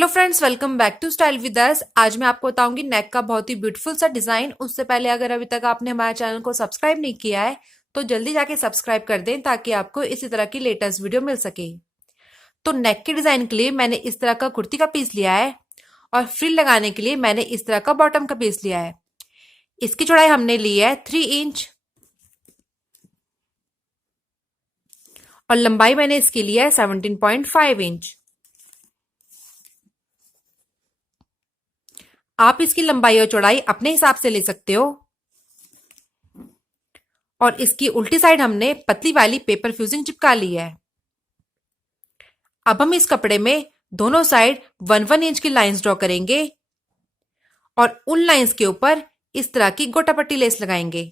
Hello friends, welcome back to style with us. आज मैं आपको बताऊंगी नेक का बहुत ही ब्यूटीफुल सा डिजाइन। उससे पहले अगर अभी तक आपने हमारे चैनल को सब्सक्राइब नहीं किया है तो जल्दी जाके सब्सक्राइब कर दें ताकि आपको इसी तरह की लेटेस्ट वीडियो मिल सके। तो नेक के डिजाइन के लिए मैंने इस तरह का कुर्ती का पीस लिया है और फ्रिल लगाने के लिए मैंने इस तरह का बॉटम का पीस लिया है। इसकी चौड़ाई हमने ली है 3 इंच और लंबाई मैंने इसकी ली है 17.5 इंच। आप इसकी लंबाई और चौड़ाई अपने हिसाब से ले सकते हो। और इसकी उल्टी साइड हमने पतली वाली पेपर फ्यूजिंग चिपका ली है। अब हम इस कपड़े में दोनों साइड 1-1 इंच की लाइंस ड्रॉ करेंगे और उन लाइंस के ऊपर इस तरह की गोटा पट्टी लेस लगाएंगे।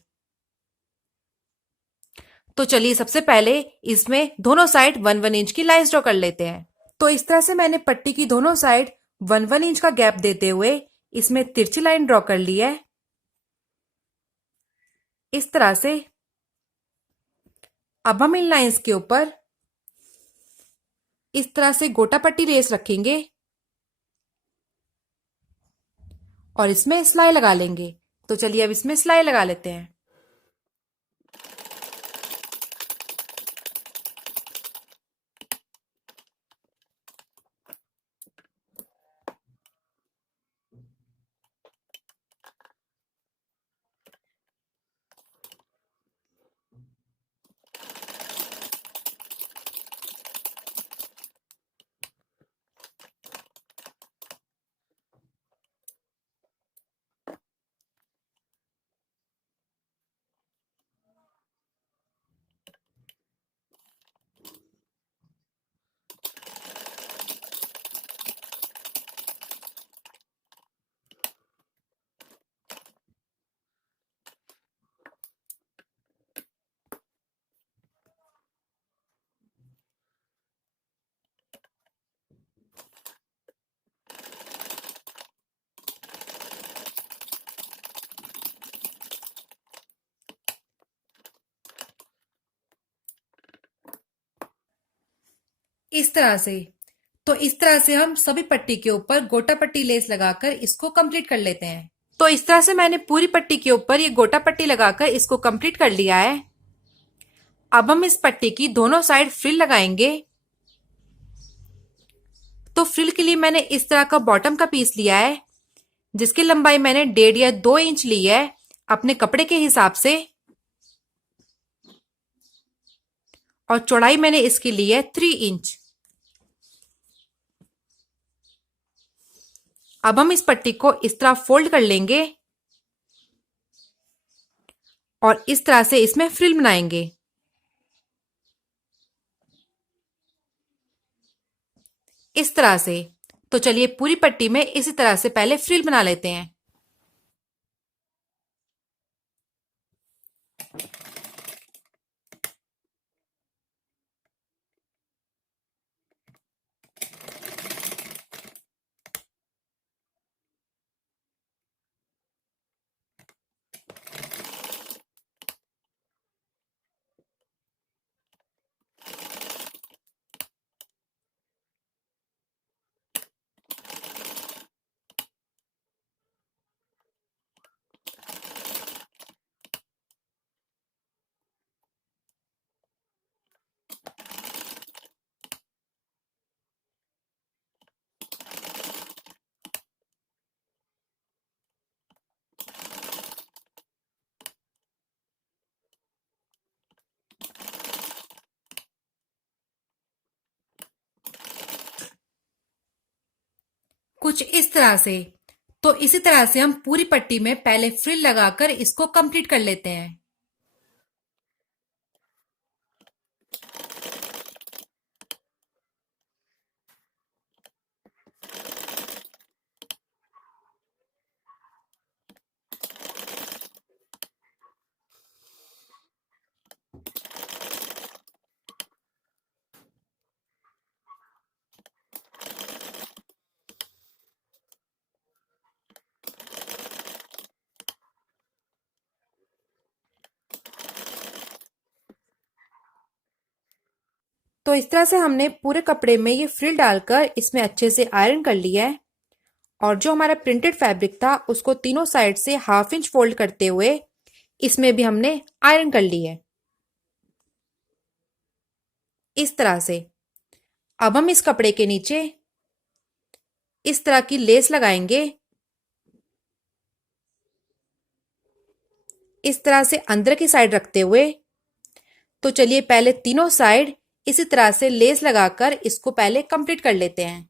तो चलिए सबसे पहले इसमें दोनों साइड 1-1 इंच की लाइंस ड्रॉ कर लेते हैं। तो इस तरह से मैंने पट्टी की दोनों साइड 1-1 इंच का गैप देते हुए इसमें तिरछी लाइन ड्रॉ कर ली है। इस तरह से अब हम इन लाइंस के ऊपर इस तरह से गोटा पट्टी लेस रखेंगे और इसमें सिलाई लगा लेंगे। तो चलिए अब इसमें सिलाई लगा लेते हैं। इस तरह से तो इस तरह से हम सभी पट्टी के ऊपर गोटा पट्टी लेस लगाकर इसको कंप्लीट कर लेते हैं। तो इस तरह से मैंने पूरी पट्टी के ऊपर ये गोटा पट्टी लगाकर इसको कंप्लीट कर लिया है। अब हम इस पट्टी की दोनों साइड फ्रिल लगाएंगे। तो फ्रिल के लिए मैंने इस तरह का बॉटम का पीस लिया है जिसकी लंबाई मैंने 1.5 या 2 इंच ली है अपने कपड़े के हिसाब से और चौड़ाई मैंने इसकी ली है 3 इंच। अब हम इस पट्टी को इस तरह फोल्ड कर लेंगे और इस तरह से इसमें फ्रिल बनाएंगे। इस तरह से तो चलिए पूरी पट्टी में इसी तरह से पहले फ्रिल बना लेते हैं। कुछ इस तरह से तो इसी तरह से हम पूरी पट्टी में पहले फ्रिल लगाकर इसको कंप्लीट कर लेते हैं। तो इस तरह से हमने पूरे कपड़े में ये फ्रिल डालकर इसमें अच्छे से आयरन कर लिया है। और जो हमारा प्रिंटेड फैब्रिक था उसको तीनों साइड से 1/2 इंच फोल्ड करते हुए इसमें भी हमने आयरन कर ली है इस तरह से। अब हम इस कपड़े के नीचे इस तरह की लेस लगाएंगे, इस तरह से अंदर की साइड रखते हुए। तो चलिए पहले तीनों साइड इसी तरह से लेस लगाकर इसको पहले कंप्लीट कर लेते हैं।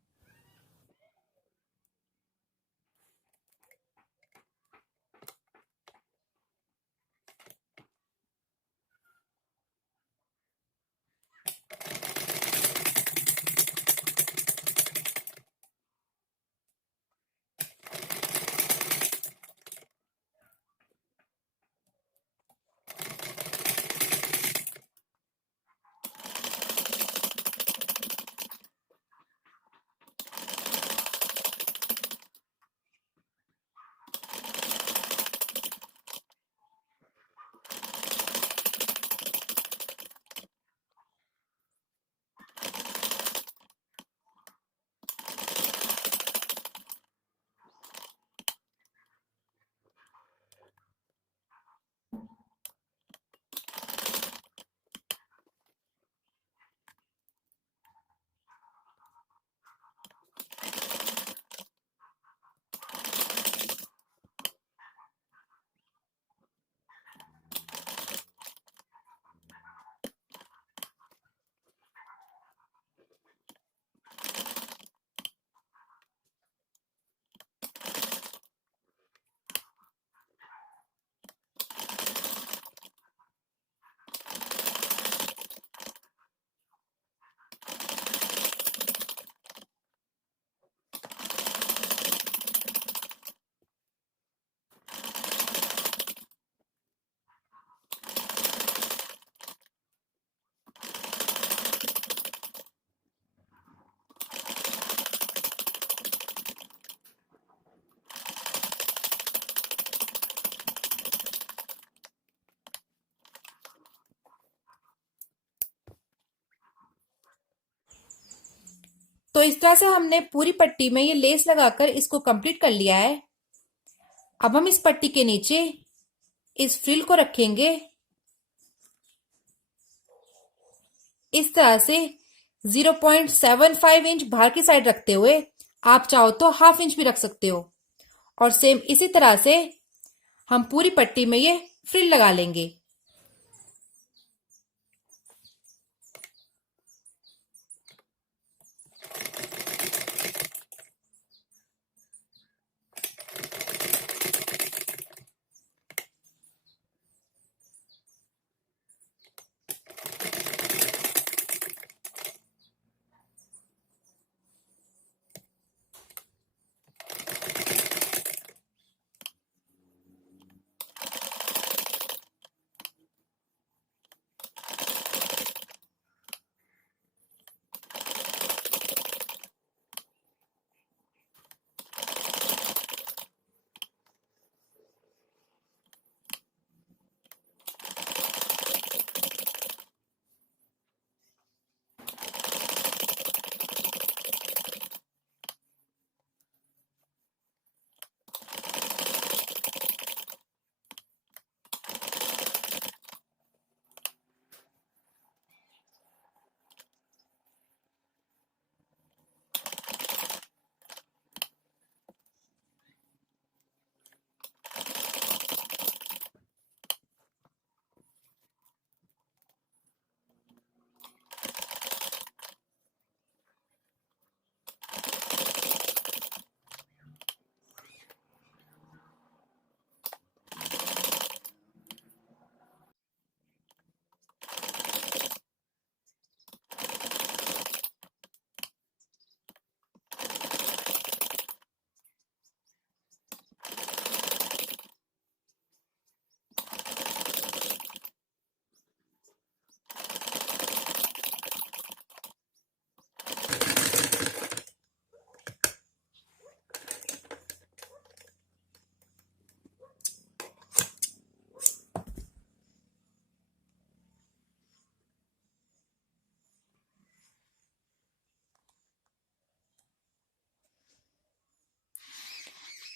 तो इस तरह से हमने पूरी पट्टी में ये लेस लगाकर इसको कंप्लीट कर लिया है। अब हम इस पट्टी के नीचे इस फ्रिल को रखेंगे इस तरह से 0.75 इंच बाहर की साइड रखते हुए। आप चाहो तो 1/2 इंच भी रख सकते हो। और सेम इसी तरह से हम पूरी पट्टी में ये फ्रिल लगा लेंगे।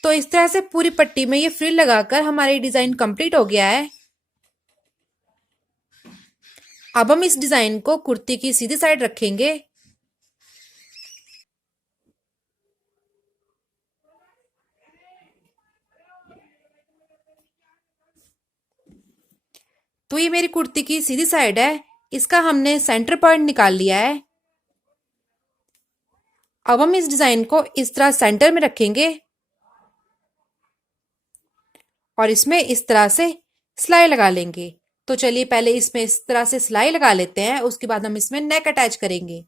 तो इस तरह से पूरी पट्टी में ये फ्रिल लगाकर हमारी डिजाइन कंप्लीट हो गया है। अब हम इस डिजाइन को कुर्ती की सीधी साइड रखेंगे। तो ये मेरी कुर्ती की सीधी साइड है, इसका हमने सेंटर पॉइंट निकाल लिया है। अब हम इस डिजाइन को इस तरह सेंटर में रखेंगे और इसमें इस तरह से सिलाई लगा लेंगे। तो चलिए पहले इसमें इस तरह से सिलाई लगा लेते हैं, उसके बाद हम इसमें नेक अटैच करेंगे।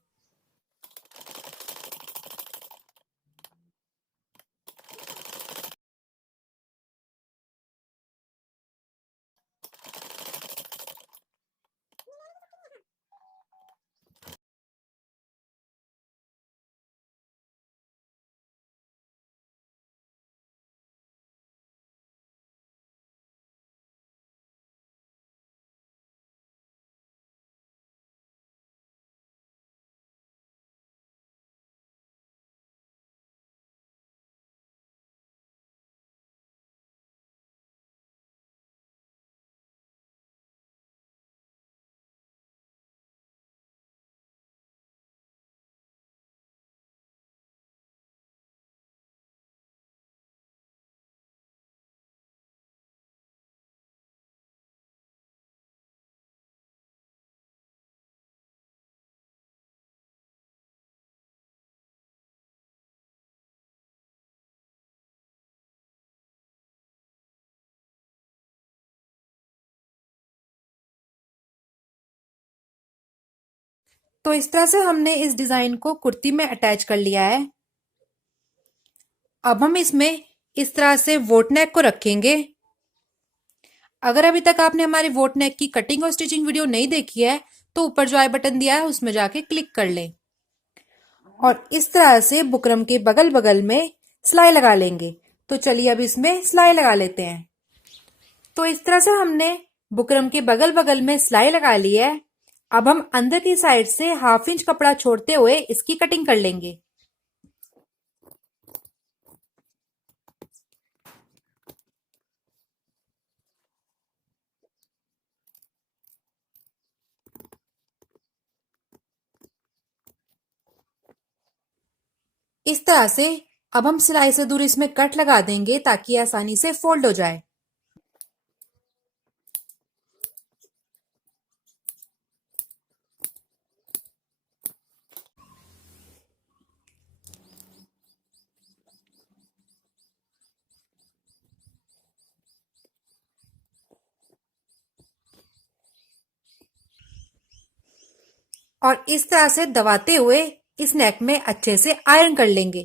तो इस तरह से हमने इस डिजाइन को कुर्ती में अटैच कर लिया है। अब हम इसमें इस तरह से वोट नेक को रखेंगे। अगर अभी तक आपने हमारी वोट नेक की कटिंग और स्टिचिंग वीडियो नहीं देखी है तो ऊपर जो आई बटन दिया है उसमें जाके क्लिक कर लें और इस तरह से बुकरम के बगल बगल में सिलाई लगा लेंगे। तो चलिए अब इसमें सिलाई लगा लेते हैं। तो इस तरह से हमने बुकरम के बगल बगल में सिलाई लगा ली है। अब हम अंदर की साइड से 1/2 इंच कपड़ा छोड़ते हुए इसकी कटिंग कर लेंगे। इस तरह से अब हम सिलाई से दूर इसमें कट लगा देंगे ताकि आसानी से फोल्ड हो जाए। और इस तरह से दबाते हुए इस नेक में अच्छे से आयरन कर लेंगे।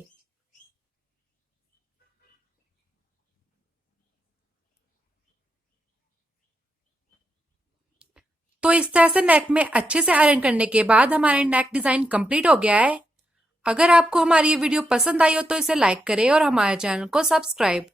तो इस तरह से नेक में अच्छे से आयरन करने के बाद हमारा नेक डिजाइन कंप्लीट हो गया है। अगर आपको हमारी ये वीडियो पसंद आई हो तो इसे लाइक करें और हमारे चैनल को सब्सक्राइब